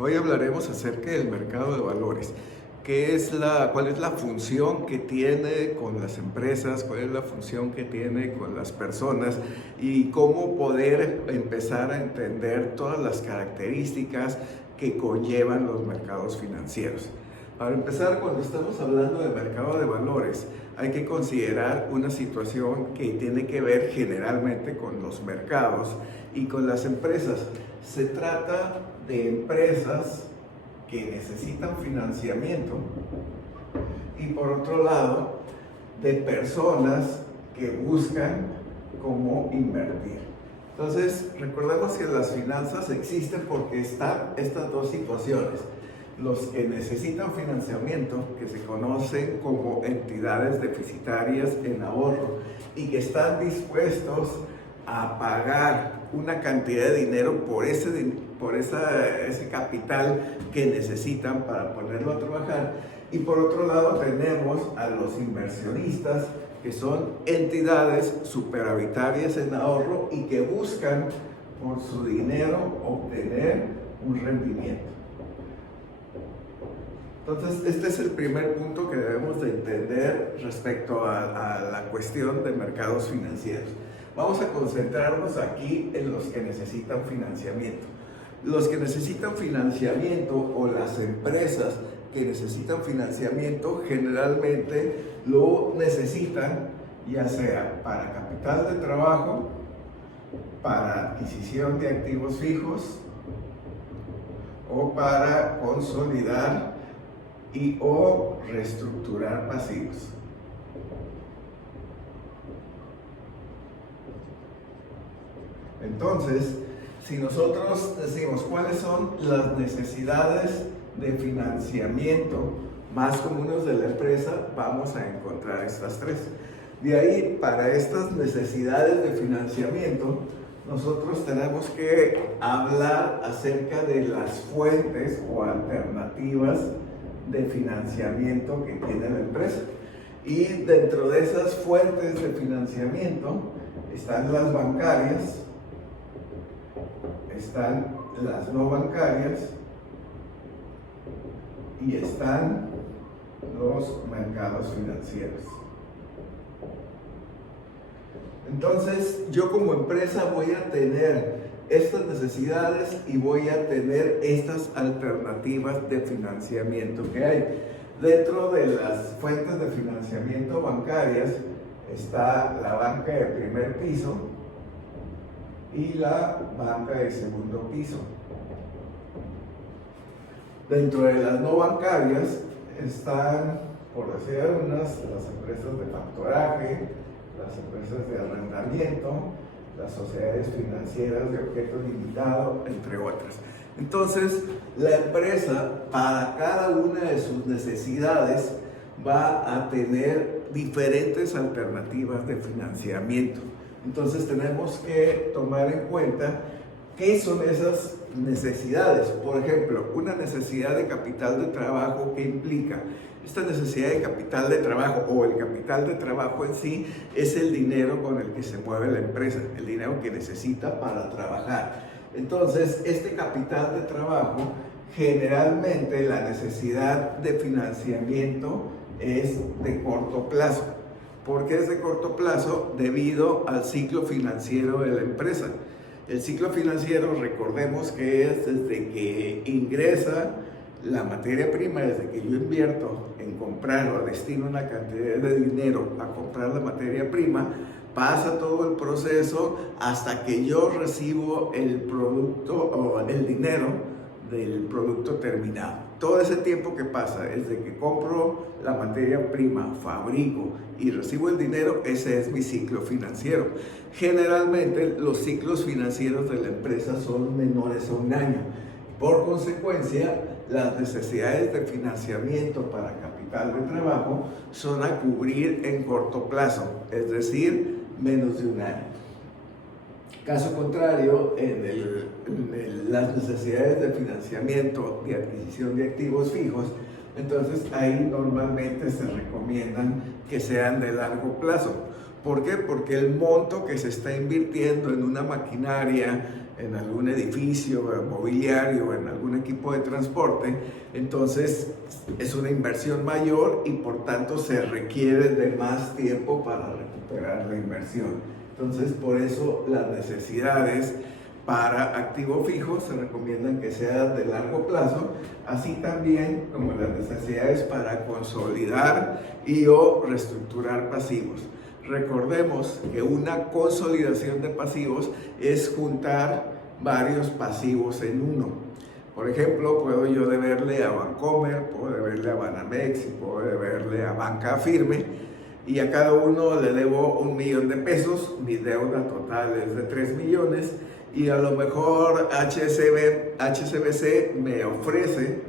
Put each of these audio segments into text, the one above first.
Hoy hablaremos acerca del mercado de valores. ¿Cuál es la función que tiene con las empresas? ¿Cuál es la función que tiene con las personas? Y cómo poder empezar a entender todas las características que conllevan los mercados financieros. Para empezar, cuando estamos hablando de mercado de valores, hay que considerar una situación que tiene que ver generalmente con los mercados y con las empresas. Se trata de empresas que necesitan financiamiento y por otro lado de personas que buscan cómo invertir. Entonces, recordemos que las finanzas existen porque están estas dos situaciones. Los que necesitan financiamiento, que se conocen como entidades deficitarias en ahorro y que están dispuestos a pagar una cantidad de dinero por ese capital que necesitan para ponerlo a trabajar. Y por otro lado tenemos a los inversionistas, que son entidades superavitarias en ahorro y que buscan por su dinero obtener un rendimiento. Entonces, este es el primer punto que debemos de entender respecto a la cuestión de mercados financieros. Vamos a concentrarnos aquí en los que necesitan financiamiento. Los que necesitan financiamiento o las empresas que necesitan financiamiento generalmente lo necesitan ya sea para capital de trabajo, para adquisición de activos fijos o para consolidar o reestructurar pasivos. Entonces, si nosotros decimos cuáles son las necesidades de financiamiento más comunes de la empresa, vamos a encontrar estas tres. De ahí, para estas necesidades de financiamiento, nosotros tenemos que hablar acerca de las fuentes o alternativas de financiamiento que tiene la empresa. Y dentro de esas fuentes de financiamiento están las bancarias, están las no bancarias y están los mercados financieros. Entonces, yo como empresa voy a tener estas necesidades y voy a tener estas alternativas de financiamiento que hay. Dentro de las fuentes de financiamiento bancarias está la banca de primer piso y la banca de segundo piso. Dentro de las no bancarias están, por decir algunas, las empresas de factoraje, las empresas de arrendamiento, las sociedades financieras de objeto limitado, entre otras. Entonces, la empresa, para cada una de sus necesidades, va a tener diferentes alternativas de financiamiento. Entonces, tenemos que tomar en cuenta qué son esas necesidades. Por ejemplo, una necesidad de capital de trabajo, ¿qué implica? Esta necesidad de capital de trabajo o el capital de trabajo en sí es el dinero con el que se mueve la empresa, el dinero que necesita para trabajar. Entonces, este capital de trabajo, generalmente la necesidad de financiamiento es de corto plazo. ¿Por qué es de corto plazo? Debido al ciclo financiero de la empresa. El ciclo financiero, recordemos que es desde que ingresa la materia prima, desde que yo invierto en comprar o destino una cantidad de dinero a comprar la materia prima, pasa todo el proceso hasta que yo recibo el producto o el dinero del producto terminado. Todo ese tiempo que pasa desde que compro la materia prima, fabrico y recibo el dinero, ese es mi ciclo financiero. Generalmente los ciclos financieros de la empresa son menores a un año. Por consecuencia, las necesidades de financiamiento para capital de trabajo son a cubrir en corto plazo, es decir, menos de un año. Caso contrario, las necesidades de financiamiento de adquisición de activos fijos, entonces ahí normalmente se recomiendan que sean de largo plazo. ¿Por qué? Porque el monto que se está invirtiendo en una maquinaria, en algún edificio mobiliario, en algún equipo de transporte, entonces es una inversión mayor y por tanto se requiere de más tiempo para recuperar la inversión. Entonces, por eso las necesidades para activo fijo se recomiendan que sean de largo plazo, así también como las necesidades para consolidar y o reestructurar pasivos. Recordemos que una consolidación de pasivos es juntar varios pasivos en uno. Por ejemplo, puedo yo deberle a Bancomer, puedo deberle a Banamex, puedo deberle a Banca Firme, y a cada uno le debo 1 millón de pesos, mi deuda total es de 3 millones, y a lo mejor HSBC me ofrece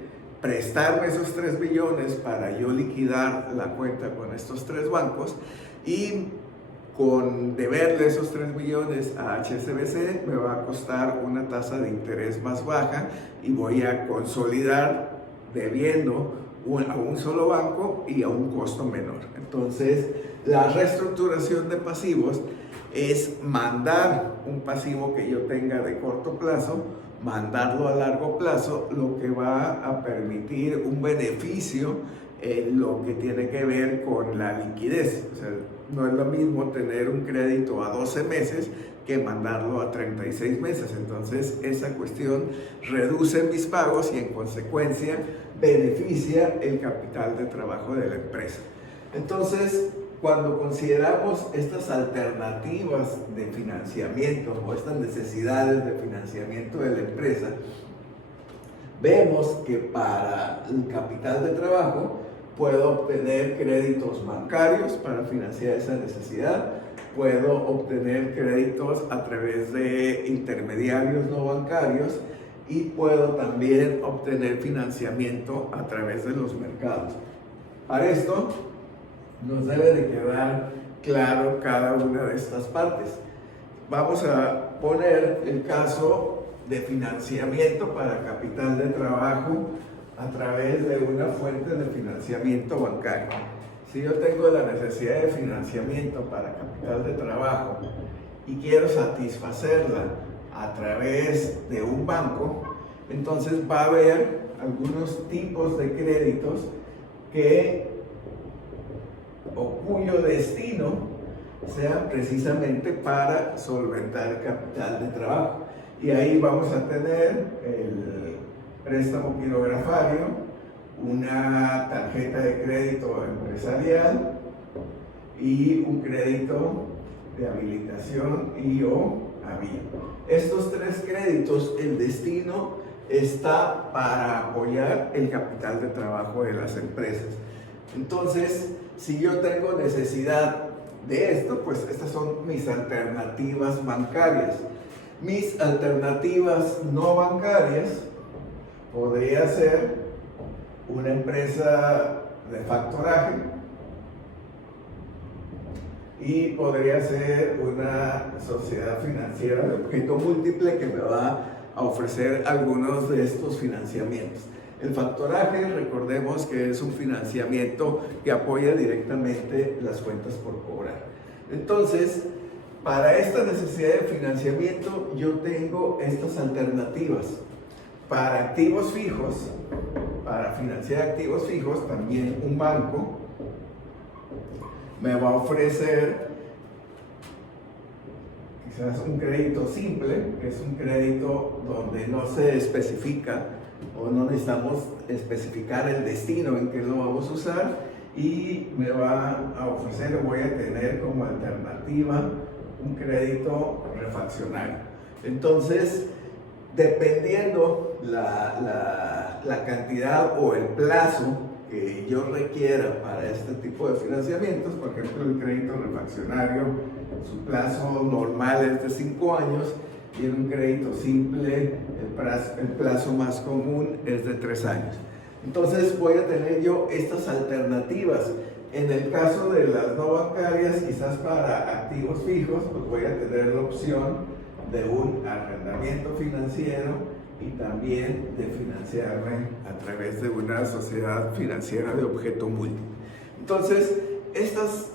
prestarme esos 3 millones para yo liquidar la cuenta con estos 3 bancos, y con deberle esos 3 millones a HSBC me va a costar una tasa de interés más baja y voy a consolidar debiendo a un solo banco y a un costo menor. Entonces, la reestructuración de pasivos es mandar un pasivo que yo tenga de corto plazo, mandarlo a largo plazo, lo que va a permitir un beneficio en lo que tiene que ver con la liquidez. O sea, no es lo mismo tener un crédito a 12 meses que mandarlo a 36 meses. Entonces, esa cuestión reduce mis pagos y en consecuencia beneficia el capital de trabajo de la empresa. Entonces, cuando consideramos estas alternativas de financiamiento o estas necesidades de financiamiento de la empresa, vemos que para el capital de trabajo puedo obtener créditos bancarios para financiar esa necesidad, puedo obtener créditos a través de intermediarios no bancarios y puedo también obtener financiamiento a través de los mercados. Para esto nos debe de quedar claro cada una de estas partes. Vamos a poner el caso de financiamiento para capital de trabajo a través de una fuente de financiamiento bancario. Si yo tengo la necesidad de financiamiento para capital de trabajo y quiero satisfacerla a través de un banco, entonces va a haber algunos tipos de créditos o cuyo destino sea precisamente para solventar capital de trabajo. Y ahí vamos a tener el préstamo quirografario, una tarjeta de crédito empresarial y un crédito de habilitación y o avío. Estos 3 créditos, el destino está para apoyar el capital de trabajo de las empresas. Entonces, si yo tengo necesidad de esto, pues estas son mis alternativas bancarias. Mis alternativas no bancarias podría ser una empresa de factoraje y podría ser una sociedad financiera de objeto múltiple que me va a ofrecer algunos de estos financiamientos. El factoraje, recordemos que es un financiamiento que apoya directamente las cuentas por cobrar. Entonces, para esta necesidad de financiamiento, yo tengo estas alternativas. Para activos fijos, para financiar activos fijos, también un banco me va a ofrecer quizás un crédito simple, que es un crédito donde no se especifica o no necesitamos especificar el destino en que lo vamos a usar, y me va a ofrecer o voy a tener como alternativa un crédito refaccionario. Entonces, dependiendo la cantidad o el plazo que yo requiera para este tipo de financiamientos, por ejemplo, el crédito refaccionario, su plazo normal es de 5 años, y en un crédito simple el plazo más común es de 3 años. Entonces voy a tener yo estas alternativas. En el caso de las no bancarias, quizás para activos fijos, pues voy a tener la opción de un arrendamiento financiero y también de financiarme a través de una sociedad financiera de objeto múltiple. Entonces, estas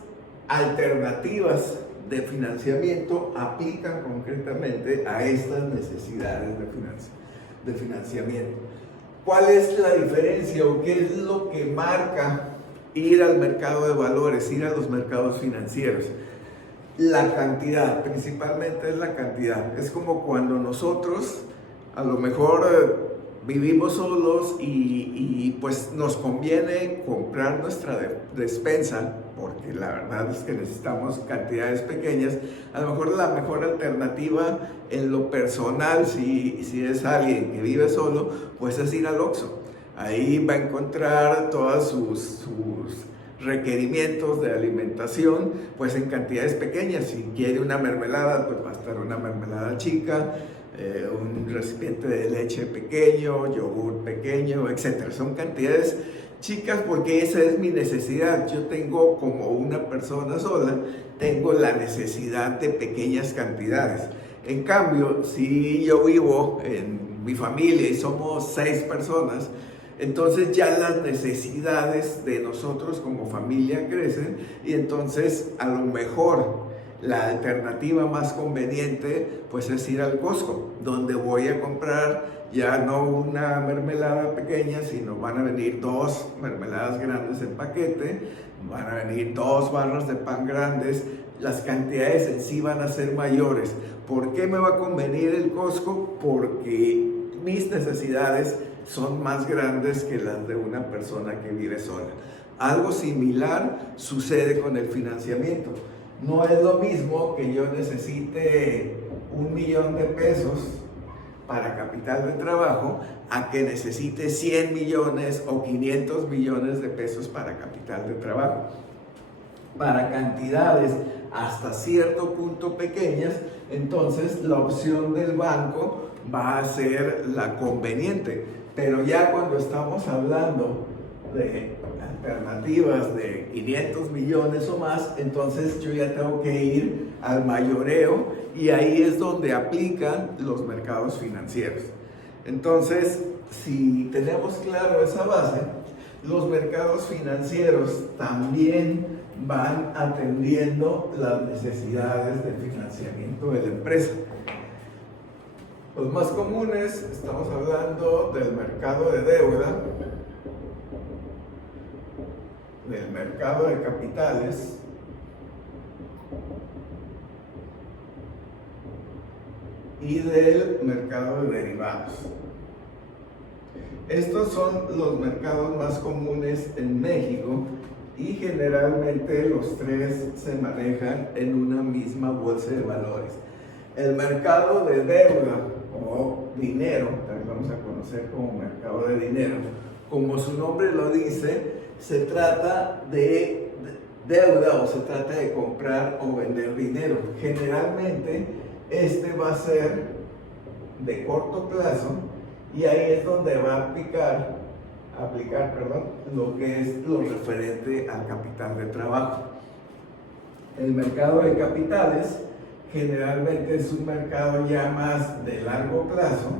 alternativas de financiamiento aplican concretamente a estas necesidades de financiamiento. ¿Cuál es la diferencia o qué es lo que marca ir al mercado de valores, ir a los mercados financieros? La cantidad, principalmente es la cantidad. Es como cuando nosotros a lo mejor vivimos solos y pues nos conviene comprar nuestra despensa, porque la verdad es que necesitamos cantidades pequeñas. A lo mejor la mejor alternativa en lo personal, si es alguien que vive solo, pues es ir al Oxxo. Ahí va a encontrar todos sus requerimientos de alimentación pues en cantidades pequeñas. Si quiere una mermelada, pues va a estar una mermelada chica, un recipiente de leche pequeño, yogur pequeño, etc. Son cantidades chicas porque esa es mi necesidad. Yo tengo, como una persona sola, tengo la necesidad de pequeñas cantidades. En cambio, si yo vivo en mi familia y somos 6 personas, entonces ya las necesidades de nosotros como familia crecen y entonces a lo mejor la alternativa más conveniente pues es ir al Costco, donde voy a comprar ya no una mermelada pequeña, sino van a venir 2 mermeladas grandes en paquete, van a venir 2 barras de pan grandes, las cantidades en sí van a ser mayores. ¿Por qué me va a convenir el Costco? Porque mis necesidades son más grandes que las de una persona que vive sola. Algo similar sucede con el financiamiento. No es lo mismo que yo necesite 1 millón de pesos para capital de trabajo a que necesite 100 millones o 500 millones de pesos para capital de trabajo. Para cantidades hasta cierto punto pequeñas, entonces la opción del banco va a ser la conveniente. Pero ya cuando estamos hablando de alternativas de 500 millones o más, entonces yo ya tengo que ir al mayoreo y ahí es donde aplican los mercados financieros. Entonces, si tenemos claro esa base, los mercados financieros también van atendiendo las necesidades de financiamiento de la empresa. Los más comunes, estamos hablando del mercado de deuda, del mercado de capitales y del mercado de derivados. Estos son los mercados más comunes en México y generalmente los 3 se manejan en una misma bolsa de valores. El mercado de deuda o dinero, también vamos a conocer como mercado de dinero, como su nombre lo dice, se trata de deuda o se trata de comprar o vender dinero. Generalmente este va a ser de corto plazo y ahí es donde va a aplicar lo que es lo referente al capital de trabajo. El mercado de capitales generalmente es un mercado ya más de largo plazo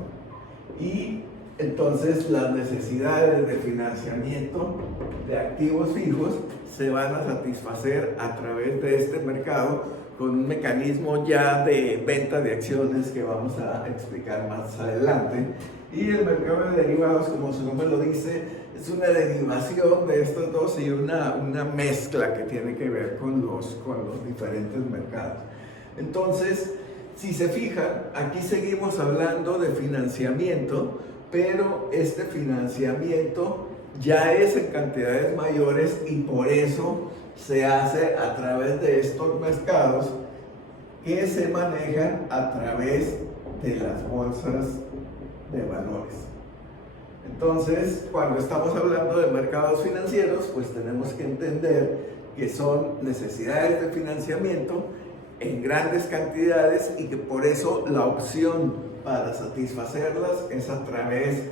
y entonces las necesidades de financiamiento de activos fijos se van a satisfacer a través de este mercado con un mecanismo ya de venta de acciones que vamos a explicar más adelante. Y el mercado de derivados, como su nombre lo dice, es una derivación de estos dos y una mezcla que tiene que ver con los diferentes mercados. Entonces, si se fijan, aquí seguimos hablando de financiamiento, pero este financiamiento ya es en cantidades mayores y por eso se hace a través de estos mercados que se manejan a través de las bolsas de valores. Entonces, cuando estamos hablando de mercados financieros, pues tenemos que entender que son necesidades de financiamiento en grandes cantidades y que por eso la opción para satisfacerlas es a través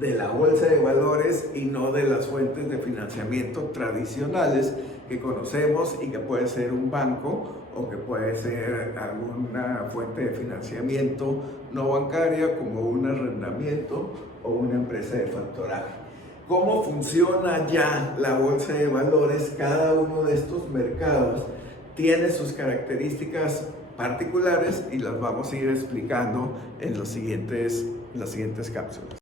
de la bolsa de valores y no de las fuentes de financiamiento tradicionales que conocemos y que puede ser un banco o que puede ser alguna fuente de financiamiento no bancaria como un arrendamiento o una empresa de factoraje. ¿Cómo funciona ya la bolsa de valores? Cada uno de estos mercados tiene sus características particulares y las vamos a ir explicando en las siguientes cápsulas.